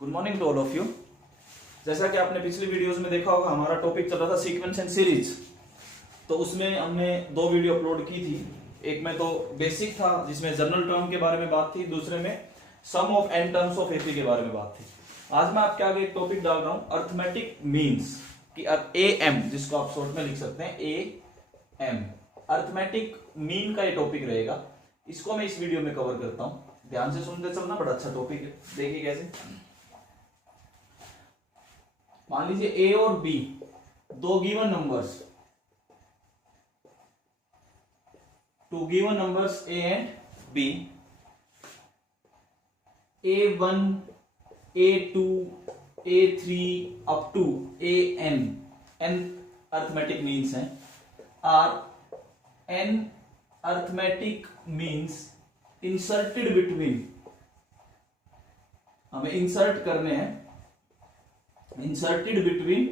Good morning to all of you. जैसा कि आपने पिछली वीडियोस में देखा होगा, हमारा टॉपिक चल रहा था सीक्वेंस एंड सीरीज। तो उसमें हमने दो वीडियो अपलोड की थी। एक में तो बेसिक था जिसमें जनरल टर्म के बारे में बात थी, दूसरे में sum of n terms of AP के बारे में बात थी। आज मैं आपके आगे एक टॉपिक डाल रहा हूं, अर्थमेटिक मीन्स की ए एम, जिसको आप शॉर्ट में लिख सकते हैं ए एम। अर्थमेटिक मीन का ये टॉपिक रहेगा, इसको मैं इस वीडियो में कवर करता हूं। ध्यान से सुनते चलना, बड़ा अच्छा टॉपिक है। देखिए कैसे, मान लीजिए ए और बी दो given numbers, two given numbers A and B, A1, A2, A3 up to AN, n arithmetic means हैं। Are n arithmetic means inserted between, हमें इंसर्ट करने हैं, inserted between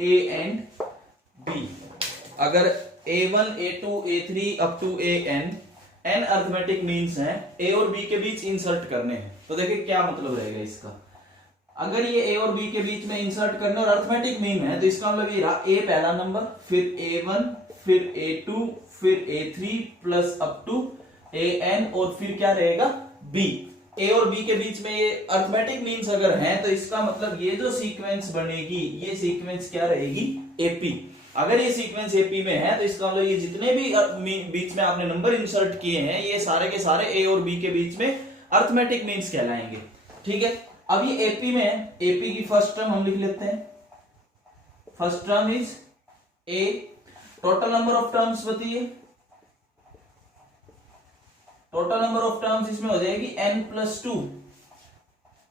A and B। अगर A1, A2, A3 up to AN n arithmetic means हैं, A और B के बीच insert करने हैं। तो देखिए क्या मतलब रहेगा इसका। अगर ये A और B के बीच में इंसर्ट करने और अर्थमेटिक मीन है, तो इसका मतलब ये रहा A पहला नंबर, फिर A1, फिर A2, फिर A3 plus up to AN, और फिर क्या रहेगा B। ए और बी के बीच में ये अर्थमेटिक मीन्स अगर हैं, तो इसका मतलब ये जो सीक्वेंस बनेगी, ये सीक्वेंस क्या रहेगी, एपी। अगर ये सीक्वेंस एपी में है, तो इसका मतलब ये जितने भी बीच में आपने नंबर इंसर्ट किए हैं, ये सारे के सारे ए और बी के बीच में अर्थमेटिक मीन्स कहलाएंगे। ठीक है, अब ये एपी में है, एपी की फर्स्ट टर्म हम लिख लेते हैं। First term is a. Total number of terms बताइए, टोटल नंबर ऑफ टर्म्स इसमें हो जाएगी n+2।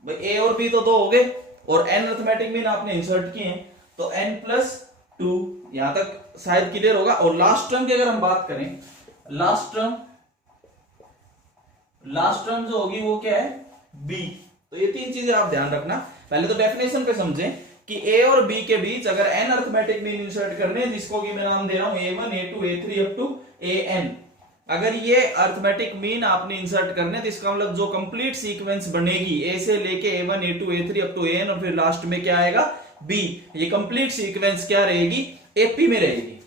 भाई ए और बी तो दो हो गए, और n अर्थमेटिक मीन आपने इंसर्ट किए हैं, तो n+2। यहां तक शायद क्लियर होगा। और लास्ट टर्म की अगर हम बात करें, लास्ट टर्म जो होगी वो क्या है, b। तो ये तीन चीजें आप ध्यान रखना। पहले तो डेफिनेशन पे समझें कि a और b के बीच अगर n अर्थमेटिक मीन इंसर्ट करने, जिसको कि मैं नाम दे रहा हूं A1, A2, A3 up to AN, अगर ये अर्थमेटिक मीन आपने इंसर्ट करने, तो इसका मतलब जो कंप्लीट सीक्वेंस बनेगी, ए से लेके A1, A2, A3 up to AN, और फिर लास्ट में क्या आएगा B, ये कंप्लीट सीक्वेंस क्या रहेगी, एपी में रहेगी।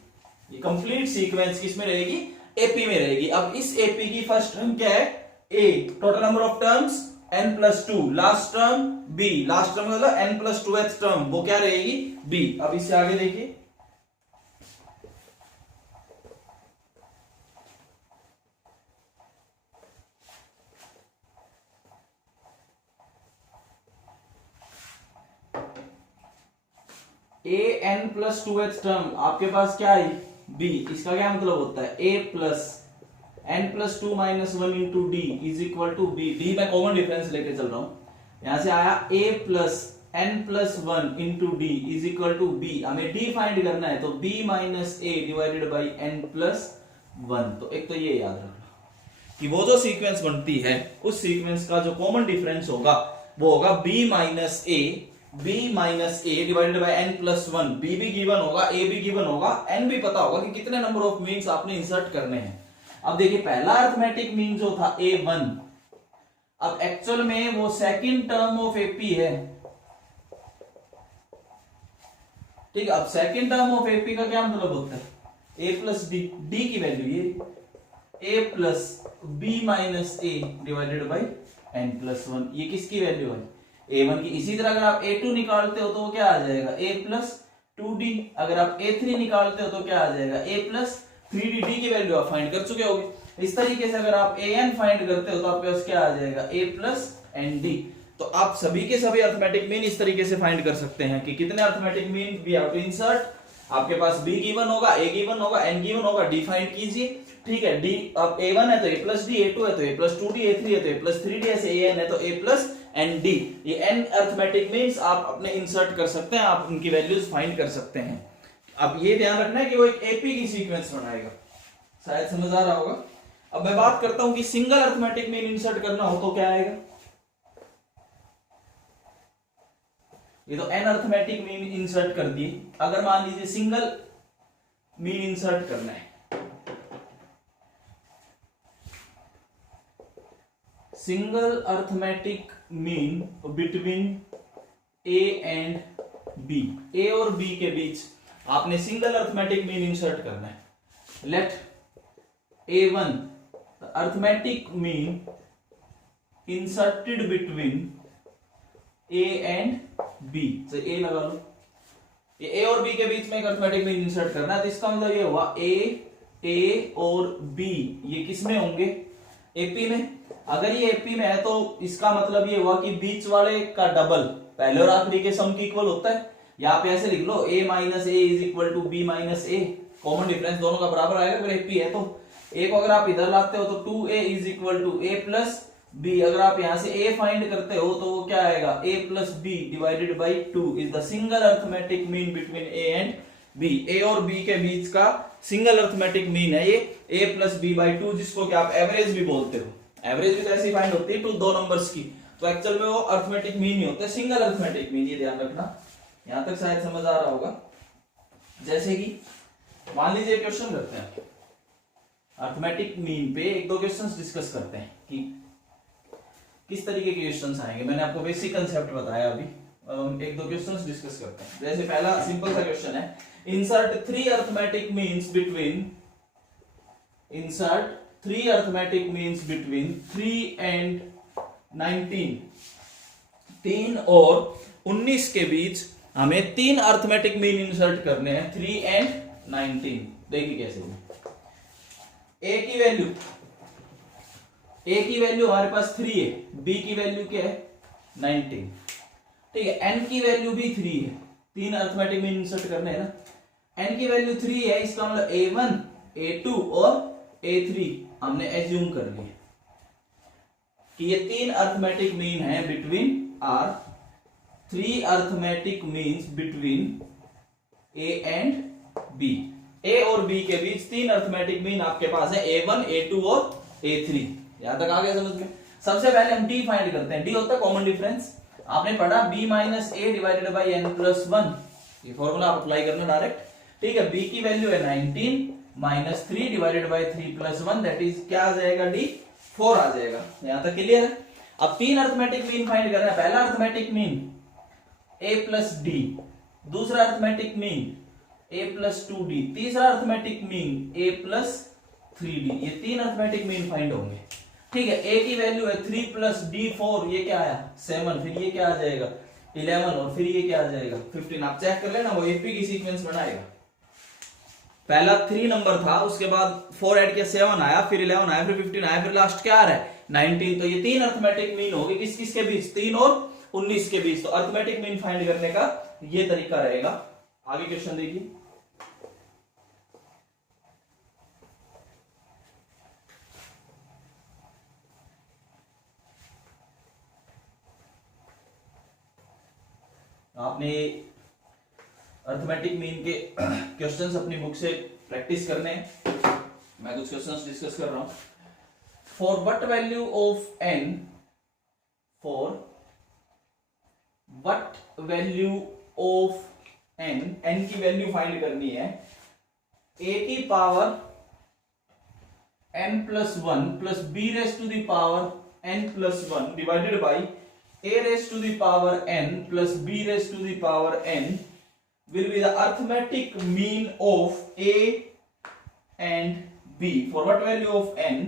ये कंप्लीट सीक्वेंस किस में रहेगी, एपी में रहेगी। अब इस एपी की फर्स्ट टर्म क्या है, A. Total number of terms n+2, last term B, last term मतलब n+2th टर्म, वो क्या रहेगी, B। अब इससे आगे देखिए, an+2th टर्म आपके पास क्या है, b। इसका क्या मतलब होता है, a plus n+2 - 1 into D is equal to b। d मैं कॉमन डिफरेंस लेके चल रहा हूं, यहां से आया a plus n+1 into D is equal to b। हमें d फाइंड करना है, तो b minus a divided by n+1। तो एक तो ये याद रखना कि वो जो सीक्वेंस बनती है, उस सीक्वेंस का जो कॉमन डिफरेंस होगा वो होगा b minus a divided by n+1। b भी गिवन होगा, a भी गिवन होगा, n भी पता होगा कि कितने नंबर ऑफ मीन्स आपने इंसर्ट करने हैं। अब देखिए पहला अर्थमेटिक मीन जो था a1, अब एक्चुअल में वो सेकंड टर्म ऑफ एपी है। ठीक है, अब सेकंड टर्म ऑफ एपी का क्या मतलब होता है, a प्लस b, d की वैल्यू ये a plus b minus a divided by n+1। ये किसकी वैल्यू है, A1 की। इसी तरह अगर आप A2 निकालते हो तो क्या आ जाएगा, A+2D। अगर आप A3 निकालते हो तो क्या आ जाएगा, A+3D। D की वैल्यू आप फाइंड कर चुके होगे। इस तरीके से अगर आप AN फाइंड करते हो तो आपके पास क्या आ जाएगा, A+ND। तो आप सभी के सभी अर्थमेटिक मीन इस तरीके से फाइंड कर सकते हैं कि कितने arithmetic mean we have to insert. आपके पास B गिवन होगा, A गिवन होगा, N गिवन होगा, D फाइंड कीजिए। ठीक है, D अब A1 है तो A+D, A2 है तो A+2D, A3 है तो A+3D, ऐसे AN है तो A+ND। ये n अर्थमेटिक मीन्स आप अपने इंसर्ट कर सकते हैं, आप उनकी वैल्यूज फाइंड कर सकते हैं। अब ये ध्यान रखना है कि वो एक एपी की सीक्वेंस बनाएगा। शायद समझ आ रहा होगा। अब मैं बात करता हूं कि सिंगल अर्थमेटिक मीन इंसर्ट करना हो तो क्या आएगा। ये तो n अर्थमेटिक मीन इंसर्ट कर दिए। अगर मान लीजिए सिंगल मीन इंसर्ट करना है, single arithmetic mean between A and B, A और बी के बीच आपने सिंगल अर्थमेटिक मीन इंसर्ट करना है. Let A1 the arithmetic mean inserted between A and B. तो ए लगा लो, ये ए और बी के बीच में एक अर्थमेटिक मीन इंसर्ट करना है. तो इसका मतलब ये हुआ ए और बी ये किस में होंगे, एपी में. अगर ये एपी में है तो इसका मतलब ये हुआ कि बीच वाले का डबल पहले और आखिरी के सम के इक्वल होता है. यहाँ पे ऐसे लिख लो a minus A is equal to B minus A. Common difference दोनों का बराबर आएगा अगर एपी है तो. ए को अगर आप इधर लाते हो तो 2a is equal to A plus B. अगर आप यहां से a फाइंड करते हो तो वो क्या आएगा, a plus B divided by 2 is the single arithmetic mean between a and b. a और b के बीच का सिंगल अर्थमेटिक मीन है ये a प्लस बी बाई 2, जिसको कि आप एवरेज भी बोलते हो. एवरेज भी तो ऐसे फाइंड होती है टू दो नंबर्स की. तो एक्चुअल में वो अर्थमेटिक मीन नहीं होते, सिंगल अर्थमेटिक मीन. ये ध्यान रखना. यहां तक शायद समझ आ रहा होगा. जैसे कि मान लीजिए क्वेश्चन करते हैं अर्थमेटिक मीन पे, एक दो क्वेश्चंस डिस्कस करते हैं कि किस तरीके के क्वेश्चंस आएंगे. मैंने आपको बेसिक कंसेप्ट बताया अभी. एक दो क्वेश्चंस डिस्कस करते हैं. जैसे पहला सिंपल सा क्वेश्चन है, insert three arithmetic means between 3 and 19. 3 और 19 के बीच हमें 3 अर्थमेटिक मीन इंसर्ट करने हैं 3 and 19. देखिए कैसे. ए की वैल्यू हमारे पास 3 है, बी की वैल्यू क्या है 19. ठीक है, एन की वैल्यू भी 3 है. 3 अर्थमेटिक मीन इंसर्ट करने हैं ना. एन की वैल्यू 3 है, इसका मतलब A1, A2 और A3 हमने एज्यूम कर लिया कि ये 3 अर्थमेटिक मीन है between R. 3 arithmetic means between A and B. A और बी के बीच 3 अर्थमेटिक मीन आपके पास है, A1, A2 और A3. यहां तक आ गया समझ में. सबसे पहले हम डी फाइंड करते हैं. डी होता है कॉमन डिफरेंस. आपने पढ़ा b minus A divided by N plus 1. ये फॉर्मूला आप अप्लाई करना डायरेक्ट. ठीक है, b की वैल्यू है 19 minus 3 divided by 3 plus 1, that is क्या आ जाएगा, डी 4 आ जाएगा. यहां तक क्लियर है. अब 3 अर्थमेटिक मीन फाइंड करना है. पहला arithmetic mean a plus D, दूसरा arithmetic mean a plus 2d, तीसरा arithmetic mean a plus 3d. ये 3 अर्थमेटिक मीन फाइंड होंगे. ठीक है, a की वैल्यू है 3 प्लस डी 4, ये क्या आया 7. फिर ये क्या आ जाएगा 11 और फिर ये क्या आ जाएगा 15. आप चेक कर लेना, वो एपी की सीक्वेंस बनाएगा. पहला 3 नंबर था, उसके बाद 4 ऐड किया 7 आया, फिर 11 आया, फिर 15 आया, फिर लास्ट क्या आ रहा है 19. तो ये 3 अर्थमेटिक मीन होगी किस किस के बीच, 3 और 19 के बीच. तो अर्थमेटिक मीन फाइंड करने का ये तरीका रहेगा. आगे क्वेश्चन देखिए. आपने अर्थमेटिक मीन के क्वेश्चंस अपनी बुक से प्रैक्टिस करने हैं. मैं कुछ क्वेश्चंस डिस्कस कर रहा हूं. For what value of N, for what value of N, N की वैल्यू फाइंड करनी है. ए की power N plus 1 plus B raise to the power N plus 1 divided by a raised to the power n plus b raised to the power n will be the arithmetic mean of a and b. For what value of n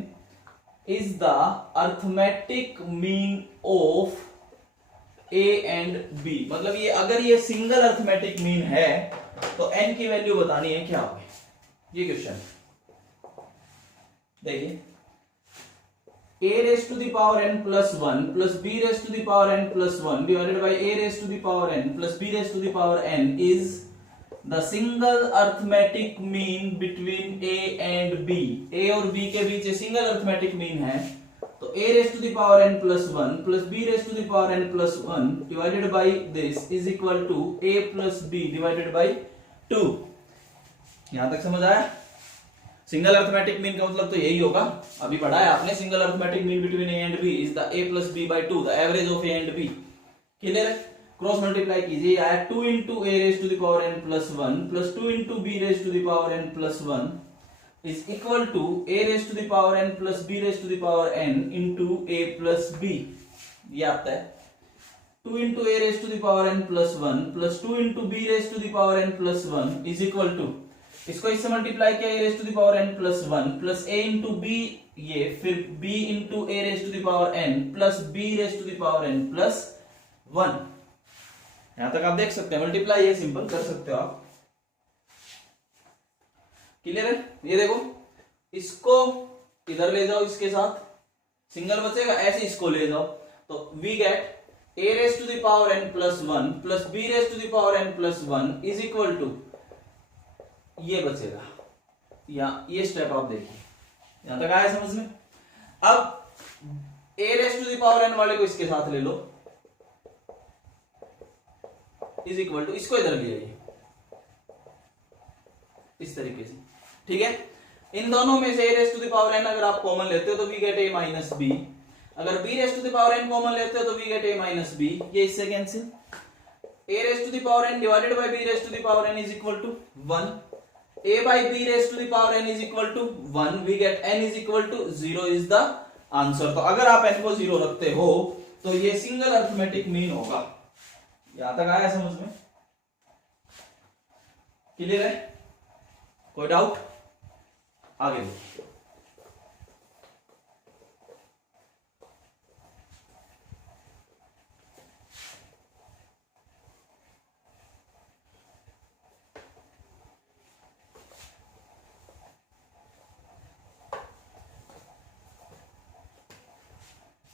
is the arithmetic mean of a and b. मतलब ये अगर ये single arithmetic mean है तो n की value बतानी है क्या होगी. ये क्वेश्चन देखिए. a raised to the power n plus 1 plus b raised to the power n plus 1 divided by a raised to the power n plus b raised to the power n is the single arithmetic mean between a and b. a और b के बीच ये single arithmetic mean है. तो a raised to the power n plus 1 plus b raised to the power n plus 1 divided by this is equal to a plus b divided by 2. यहां तक समझ आया. Single arithmetic mean का मतलब तो यही होगा, अभी पढ़ा है आपने. Single arithmetic mean between A and B is the A plus B by 2, the average of A and B. Clear है. क्रॉस मल्टीप्लाई कीजिए. आया 2 into A raise to the power N plus 1 plus 2 into B raise to the power N plus 1 is equal to A raise to the power N plus B raise to the power N into A plus B. ये आता है. 2 into a raised to the power n plus 1 plus 2 into b raised to the power n plus 1 is equal to, इसको इससे multiply किया a raised to the power n plus 1 plus a into b, ये फिर b into a raised to the power n plus b raised to the power n plus 1। यहां तक आप देख सकते हैं, मल्टीप्लाई है, सिंपल कर सकते हो आप। क्लियर है? ये देखो, इसको इधर ले जाओ, इसके साथ सिंगल बचेगा, ऐसे इसको ले जाओ, तो we get a raised to the power n plus 1 plus b raised to the power n plus 1 is equal to, ये बचेगा। या ये स्टेप आप देखिए, यहां तक आया समझ में? अब a raised to the power n वाले को इसके साथ ले लो, इज इक्वल टू, इसको इधर ले आइए इस तरीके से, ठीक है। इन दोनों में से a raised to the power n अगर आप कॉमन लेते हो तो we get a minus b, अगर b raised to the power n कॉमन लेते हो तो we get a minus b, ये इससे cancel. a raised to the power n divided by b raised to the power n is equal to 1, a by b raised to the power n is equal to 1, we get n is equal to 0 is the answer. तो अगर आप n को 0 रखते हो तो ये single arithmetic mean होगा। यहां तक आया समझ में? क्लियर है? कोई डाउट? आगे देखिए,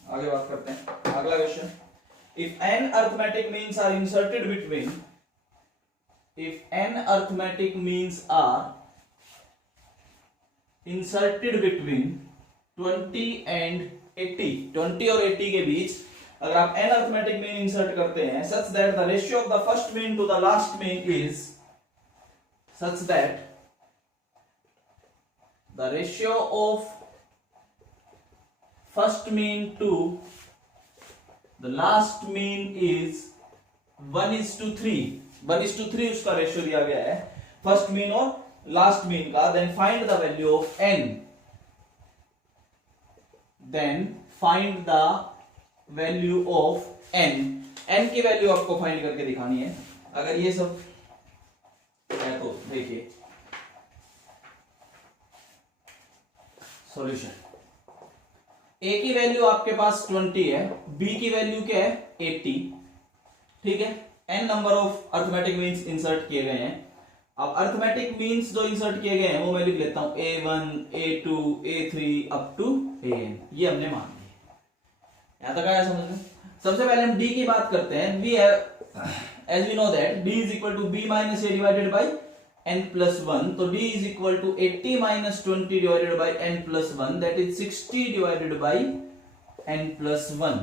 आगे बात करते हैं। अगला question, if n arithmetic means are inserted between, if n arithmetic means are inserted between 20 and 80, 20 और 80 के बीच अगर आप n arithmetic mean insert करते हैं such that the ratio of the first mean to the last mean is such that the ratio of first mean to the last mean is 1:3, 1:3 उसका ratio दिया गया है फर्स्ट मीन और last mean का। Then find the value of n, then find the value of n, n की value आपको find करके दिखानी है। अगर ये सब है तो देखिए सॉल्यूशन, a की वैल्यू आपके पास 20 है, b की वैल्यू क्या है 80, ठीक है। n number of arithmetic means insert किए गए हैं। अब अरिथमेटिक मीन्स जो इंसर्ट किए गए हैं वो मैं लिख लेता हूं a1 a2 a3 up to an, ये हमने मान लिया। यहां तक आया समझ में? सबसे पहले हम d की बात करते हैं। We have as we know that d is equal to b minus a divided by n plus 1, तो d is equal to 80 minus 20 divided by n plus 1, that is 60 divided by n plus 1।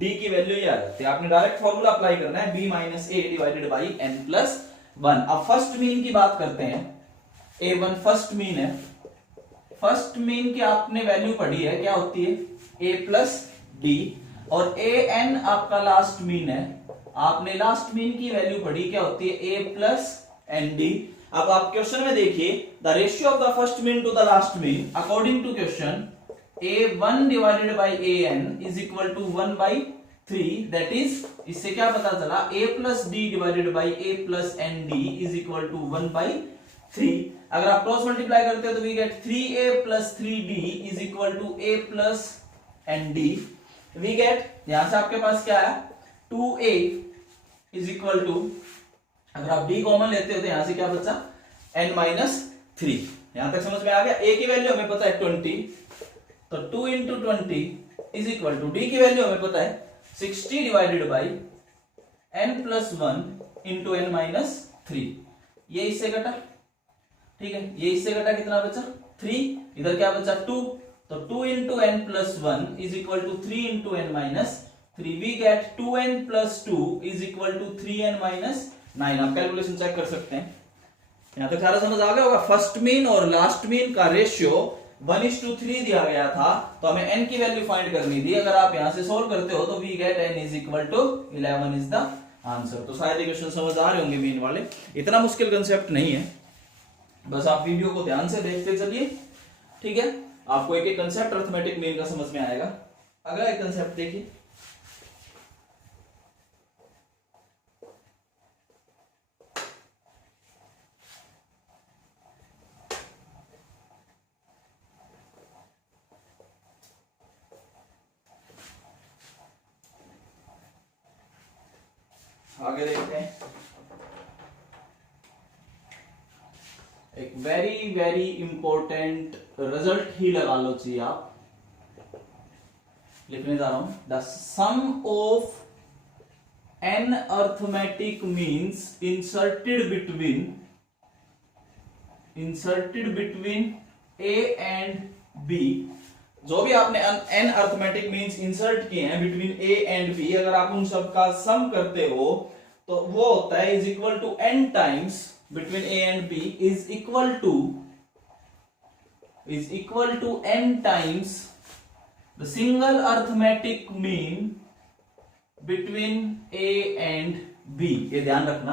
d की value ये आ जाती है। आपने direct formula apply करना है, b minus a divided by n plus 1। अब फर्स्ट मीन की बात करते हैं, a1 फर्स्ट मीन है। फर्स्ट मीन की आपने वैल्यू पढ़ी है, क्या होती है a प्लस d, और an आपका लास्ट मीन है। आपने लास्ट मीन की वैल्यू पढ़ी, क्या होती है a प्लस nd। अब आप क्वेश्चन में देखिए, the ratio of the first mean to the last mean according to question a1 divided by an is equal to 1/3, that is, इससे क्या पता चला a plus D divided by a plus N D is equal to 1/3। अगर आप cross multiply करते हो तो we get 3a plus 3d is equal to a plus N D. We get, यहां से आपके पास क्या है 2a इज इक्वल टू, अगर आप d कॉमन लेते हो तो यहां से क्या बचा n माइनस 3। यहां तक समझ में आ गया? a की वैल्यू हमें पता है 20, तो 2 into 20 is equal to, D की वैल्यू हमें पता है 60 divided by n plus 1 into n minus 3। ये इससे कटा, ठीक है, ये इससे कटा, कितना बचा 3, इधर क्या बचा 2, तो 2 into n plus 1 is equal to 3 into n minus 3। We get 2n plus 2 is equal to 3n minus 9। आप कैलकुलेशन चेक कर सकते हैं। यहां तक सारा समझ आ गया होगा। फर्स्ट मीन और लास्ट मीन का रेशियो 1:3 दिया गया था, तो हमें n की वैल्यू फाइंड करनी थी। अगर आप यहां से सोल्व करते हो तो we get n is equal to 11 is the answer. तो शायद ये क्वेश्चन समझ आ रहे होंगे मीन वाले, इतना मुश्किल कंसेप्ट नहीं है, बस आप वीडियो को ध्यान से देखते चलिए, ठीक है। आपको एक एक कंसेप्ट अरिथमेटिक मीन का समझ में आएगा। अगला एक कंसेप्ट देखिए, आगे देखते हैं। एक वेरी वेरी इंपॉर्टेंट रिजल्ट ही लगा लो चाहिए आप, लिखने जा रहा हूं। The sum of N arithmetic means inserted between A and B. जो भी आपने एन अर्थमेटिक मीन्स इंसर्ट किए हैं बिटवीन ए एंड बी, अगर आप उन सब का सम करते हो तो वो होता है is equal to N times between A and B is equal to N times the single arithmetic mean between A and B. ये ध्यान रखना,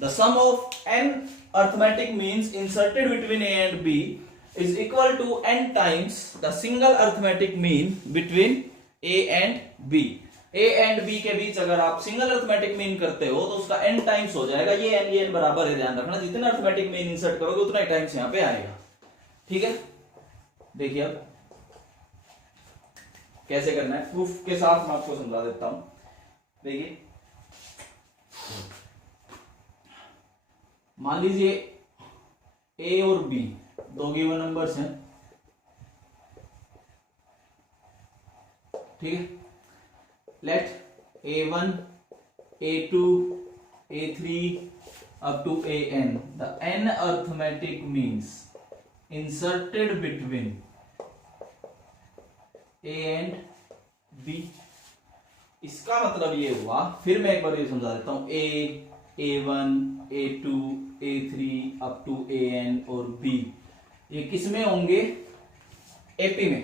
the sum of N arithmetic means inserted between A and B is equal to n times the single arithmetic mean between a and b। a and b के बीच अगर आप single arithmetic mean करते हो तो उसका n टाइम्स हो जाएगा। ये n बराबर है, ध्यान रखना, जितना अर्थमेटिक मीन इंसर्ट करोगे उतना ही टाइम्स यहां पे आएगा। ठीक है, देखिए अब कैसे करना है, प्रूफ के साथ मैं आपको समझा देता हूं। देखिए, मान लीजिए a और b दो गिवन नंबर्स हैं, ठीक है। Let a1 a2 a3 up to an the n arithmetic means inserted between a and b। इसका मतलब ये हुआ, फिर मैं एक बार ये समझा देता हूं, a1 a2 a3 up to an और b ये किस में होंगे, एपी में।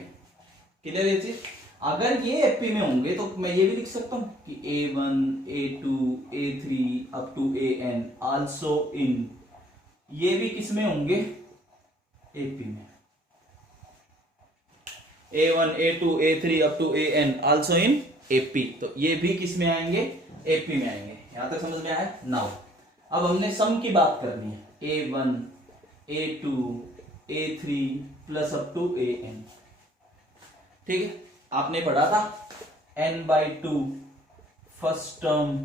क्लियर ये चीज, अगर ये एपी में होंगे तो मैं ये भी लिख सकता हूं कि a1 a2 a3 up to an also in, ये भी किस में होंगे, एपी में। a1 a2 a3 up to an also in AP, तो ये भी किस में आएंगे, एपी में आएंगे। यहां तक समझ में आया। नाउ अब हमने सम की बात करनी है, a1 a2 a3 plus up to an। ठीक है, आपने पढ़ा था n/2 first term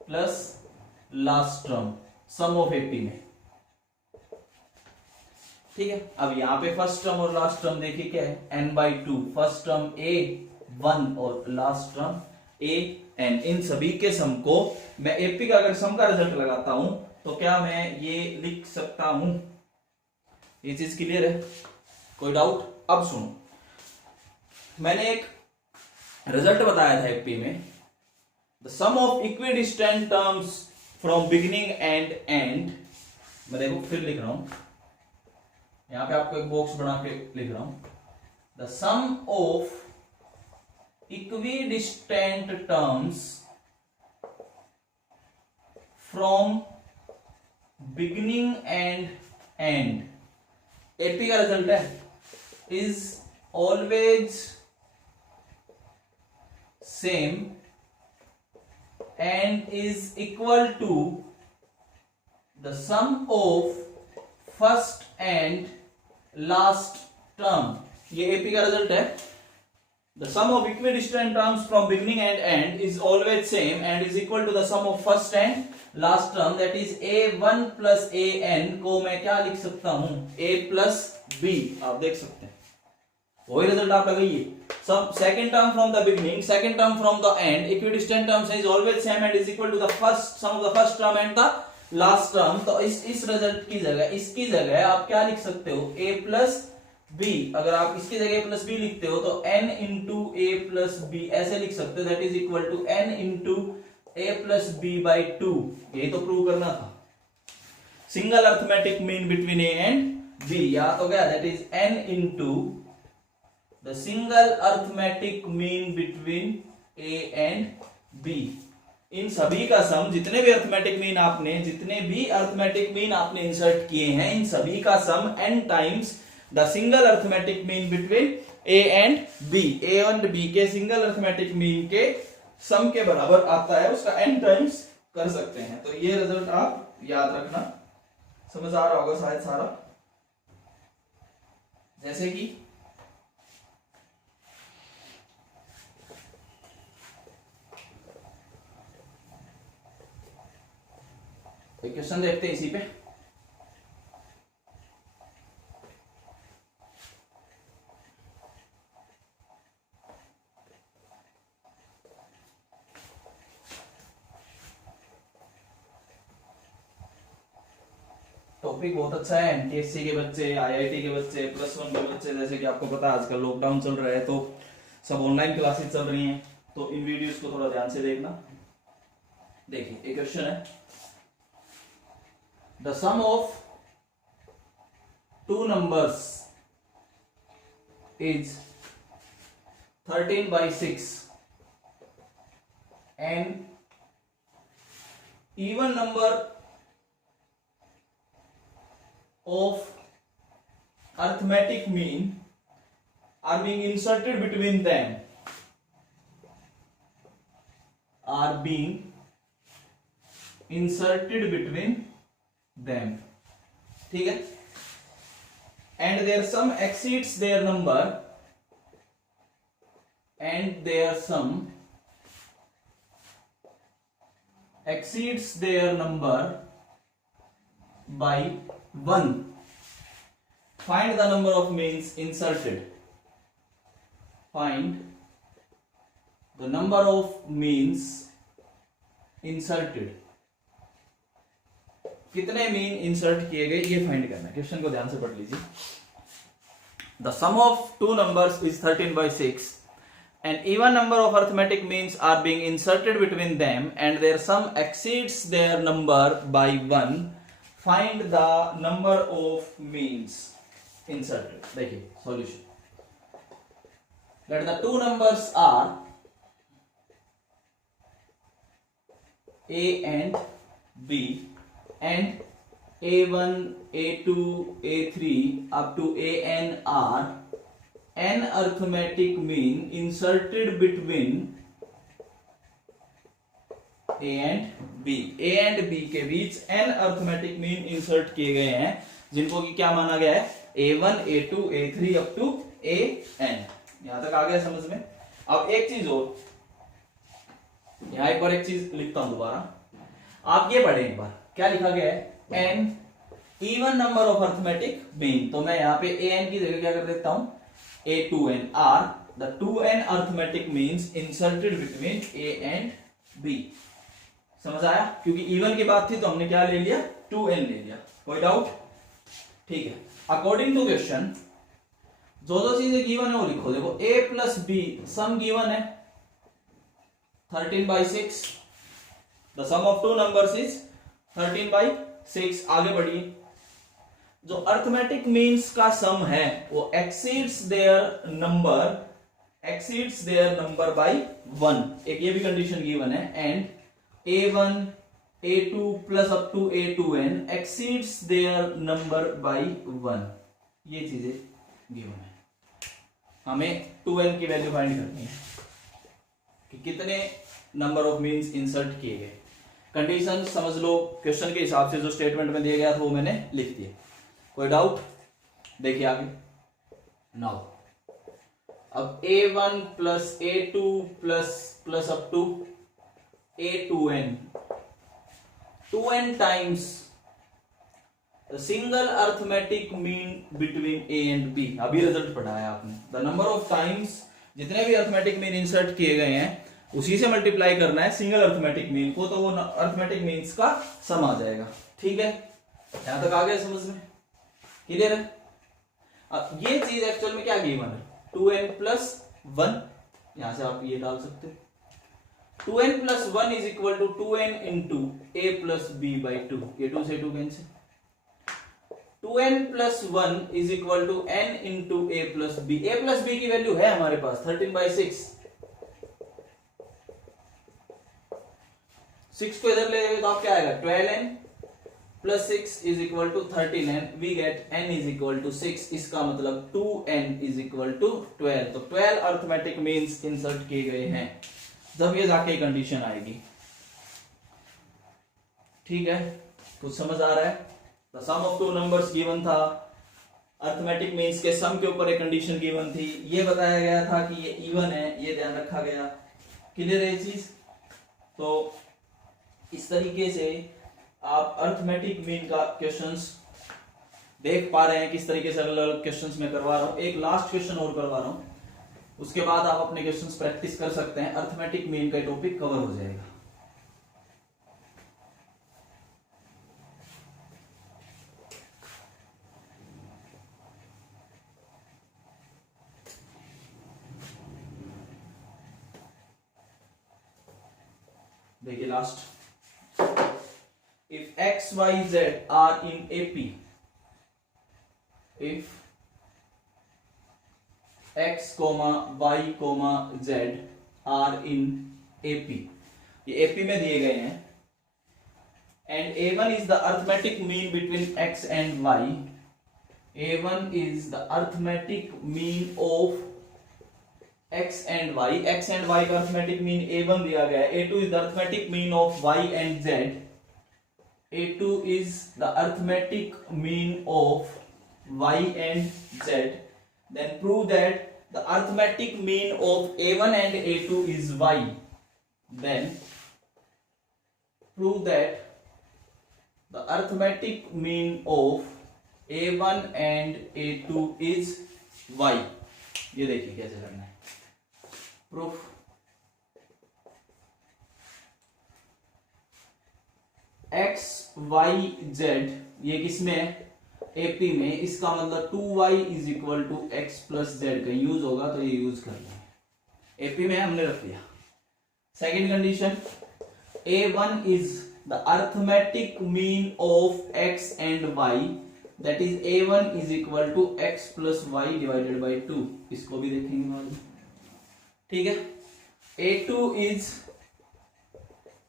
plus last term sum of AP में। ठीक है, अब यहां पे फर्स्ट टर्म और लास्ट टर्म देखिए क्या है, n/2 फर्स्ट टर्म a1 और लास्ट टर्म an। इन सभी के सम को मैं एपी का अगर सम का रिजल्ट लगाता हूं तो क्या मैं ये लिख सकता हूं। ये चीज क्लियर है, कोई डाउट। अब सुनो, मैंने एक रिजल्ट बताया था एपी में, the sum of equidistant terms from beginning and end. मैं देखो फिर लिख रहा हूं, यहां पे आपको एक बॉक्स बना के लिख रहा हूं, the sum of equidistant terms from beginning and end, AP का रिजल्ट है, is always same and is equal to the sum of first and last term. ये एपी का रिजल्ट है, the sum of equidistant terms from beginning and end is always same and is equal to the sum of first and last term, that is a1 plus an को मैं क्या लिख सकता हूं, a plus b। आप देख सकते हैं वही रिजल्ट आप लगाइए, sum second term from the beginning, second term from the end, equidistant terms is always same and is equal to the first sum of the first term and the last term. तो इस result की जगह, इसकी जगह आप क्या लिख सकते हो, a प्लस b। अगर आप इसकी जगह a प्लस b लिखते हो तो n into a plus b ऐसे लिख सकते हो, that is equal to n into a plus b by 2। यही तो प्रूव करना था, single arithmetic mean between a and b। या तो क्या, that is n into the single arithmetic mean between a and b। इन सभी का सम, जितने भी अर्थमेटिक मीन आपने इंसर्ट किए हैं, इन सभी का सम n times the single arithmetic mean between a and b। a and b के सिंगल अर्थमेटिक मीन के सम के बराबर आता है, उसका n टाइम्स कर सकते हैं। तो ये रिजल्ट आप याद रखना, समझ आ रहा होगा शायद सारा। जैसे कि एक क्वेश्चन देखते हैं इसी पे। टॉपिक बहुत अच्छा है, एमटीएससी के बच्चे, आईआईटी के बच्चे, +1 के बच्चे, जैसे कि आपको पता है आजकल लॉकडाउन चल रहा है तो सब ऑनलाइन क्लासेस चल रही हैं, तो इन वीडियोस को थोड़ा ध्यान से देखना। देखिए एक क्वेश्चन है, the sum of two numbers is 13/6 and even number of arithmetic mean are being inserted between them, are being inserted between them, ठीक है, and their sum exceeds their number, and their sum exceeds their number by 1. Find the number of means inserted. Find the number of means inserted. कितने mean insert किए गए ये find करना है। Question को ध्यान से पढ़ लीजिए। The sum of two numbers is 13/6 and even number of arithmetic means are being inserted between them and their sum exceeds their number by 1. Find the number of means inserted. देखिए solution. Let the two numbers are A and B and A1, A2, A3 up to AN are n arithmetic mean inserted between A and B. A and B के बीच n arithmetic mean insert किए गए हैं, जिनको कि क्या माना गया है, A1, A2, A3 up to AN। यहां तक आ गया समझ में। अब एक चीज और, यहां एक बार एक चीज लिखता हूं दोबारा, आप ये पढ़ें एक बार, क्या लिखा गया है, n even number of arithmetic mean, तो मैं यहाँ पे AN की जगह क्या कर देता हूं, A2n are the 2n arithmetic means inserted between A and B। समझ आया? क्योंकि इवन की बात थी तो हमने क्या ले लिया, 2n ले लिया। कोई डाउट? ठीक है। अकॉर्डिंग टू क्वेश्चन जो जो चीजें गिवन है वो लिखो। देखो A plus B sum given है 13/6, the sum of two numbers is 13/6। आगे बढ़िए, जो अर्थमेटिक मीन्स का सम है वो एक्सीड्स देयर नंबर बाय 1। एक ये भी कंडीशन गिवन है, and A1, A2 plus up to A2n exceeds their number by 1। ये चीजें गिवन है। हमें 2n की वैल्यू फाइंड करनी है कि कितने नंबर ऑफ मीन्स इंसर्ट किए गए। कंडीशन समझ लो, क्वेश्चन के हिसाब से जो स्टेटमेंट में दिया गया था वो मैंने लिख दिया। कोई डाउट? देखिए आगे। नाउ अब A1 plus A2 plus up to A2n, 2n times the single arithmetic mean between A and B। अभी रिजल्ट पढ़ा है आपने। द नंबर ऑफ टाइम्स, जितने भी अर्थमेटिक मीन इंसर्ट किए गए हैं उसी से मल्टीप्लाई करना है सिंगल अर्थमेटिक मीन को, तो वो अर्थमेटिक मीन्स का सम आ जाएगा। ठीक है, यहां तक आ गया समझ में? क्लियर है? अब ये चीज एक्चुअल में क्या गिवन है, 2n प्लस 1। यहां से आप ये डाल सकते हो, 2n plus 1 is equal to 2n into a plus b by 2। ये 2 से 2 cancel. 2n plus 1 is equal to n into a plus b। a plus b की वैल्यू है हमारे पास 13/6। 6 को इधर ले जाएंगे तो आप क्या आएगा, 12n plus 6 is equal to 13n। We get n is equal to 6। इसका मतलब 2n इज इक्वल टू 12। तो 12 अर्थमेटिक मीन्स इंसर्ट किए गए हैं। जब ये जाके कंडीशन आएगी, ठीक है, कुछ समझ आ रहा है? The sum of two numbers given था, अर्थमेटिक मीन्स के सम के ऊपर एक कंडीशन गिवन थी, ये बताया गया था कि ये इवन है, ये ध्यान रखा गया। क्लियर है ये चीज? तो इस तरीके से आप अर्थमेटिक मीन का क्वेश्चंस देख पा रहे हैं किस तरीके से अलग अलग क्वेश्चंस मैं करवा रहा हूं। एक लास्ट क्वेश्चन और करवा रहा हूं, उसके बाद आप अपने क्वेश्चंस प्रैक्टिस कर सकते हैं। अर्थमेटिक मीन का टॉपिक कवर हो जाएगा। देखिए last, if X Y Z are in AP, if x, y, z are in AP, ये एपी में दिए गए हैं, and a1 is the arithmetic mean between x and y, a1 is the arithmetic mean of x and y, x and y का arithmetic mean a1 दिया गया है, a2 is the arithmetic mean of y and z, a2 is the arithmetic mean of y and z, then prove that the arithmetic mean of a1 and a2 is y, then prove that the arithmetic mean of a1 and a2 is y। ये देखिए कैसे करना है proof. x y z ये किसमें है, AP में, इसका मतलब 2y is equal to X plus Z का यूज होगा, तो ये यूज कर लेंगे। एपी में हमने रख लिया। Second condition, a1 is the arithmetic mean of x and y, that is a1 is equal to X plus Y divided by 2। इसको भी देखेंगे बाद में, ठीक है। a2 is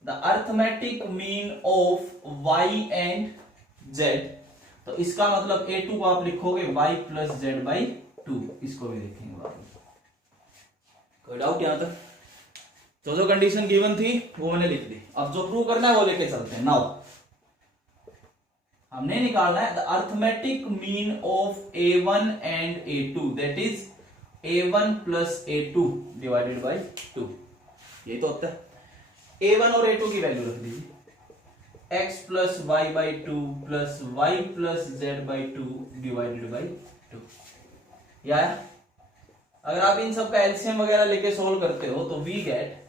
the arithmetic mean of y and z, तो इसका मतलब a2 को आप लिखोगे y प्लस जेड बाई 2। इसको भी देखेंगे बाद में। कोई डाउट यहां तक? जो कंडीशन गिवन थी वो मैंने लिख दी, अब जो प्रूव करना है वो लेके चलते हैं। नाउ हमने निकालना है the arithmetic mean of a1 and a2, that is a1 plus a2 divided by 2। यही तो होता है। a1 और a2 की वैल्यू रख दीजिए, x plus y by 2 plus y plus z by 2 divided by 2। या अगर आप इन सब का एलसीएम वगैरह लेके सोल्व करते हो तो we get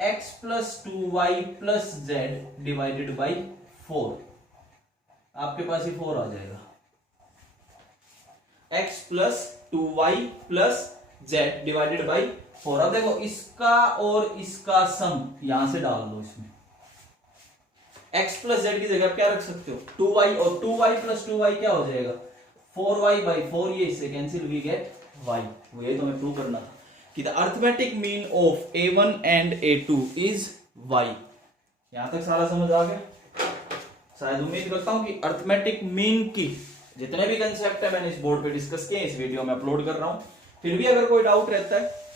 x plus 2y plus z divided by 4। आपके पास ही 4 आ जाएगा। x plus 2y plus z divided by 4। अब देखो इसका और इसका सम यहां से डाल दो इसमें, x प्लस जेड की जगह क्या रख सकते हो 2y, और 2y प्लस 2y क्या हो जाएगा 4y बाई 4, ये इससे कैंसिल, वी गेट y। वो यही तो हमें प्रूव करना था कि the arithmetic mean of a1 and a2 is y। यहां तक सारा समझ आ गया? शायद उम्मीद करता हूं कि अर्थमेटिक मीन की जितने भी कंसेप्ट है मैंने इस बोर्ड पे डिस्कस किए, इस वीडियो में अपलोड कर रहा हूं। फिर भी अगर कोई डाउट रहता है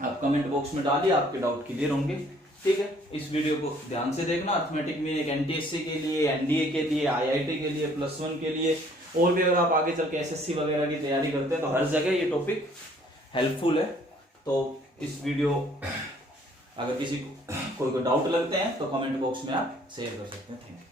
आप कमेंट बॉक्स में डालिए, आपके डाउट क्लियर होंगे, ठीक है। इस वीडियो को ध्यान से देखना। अर्थमेटिक मीन एक एनटीएससी के लिए, एनडीए के लिए, आईआईटी के लिए, +1 के लिए, और भी अगर आप आगे चल के एसएससी वगैरह की तैयारी करते हैं तो हर जगह ये टॉपिक हेल्पफुल है। तो इस वीडियो अगर किसी को कोई डाउट लगते हैं तो कमेंट बॉक्स में आप शेयर कर सकते हैं। Thank you.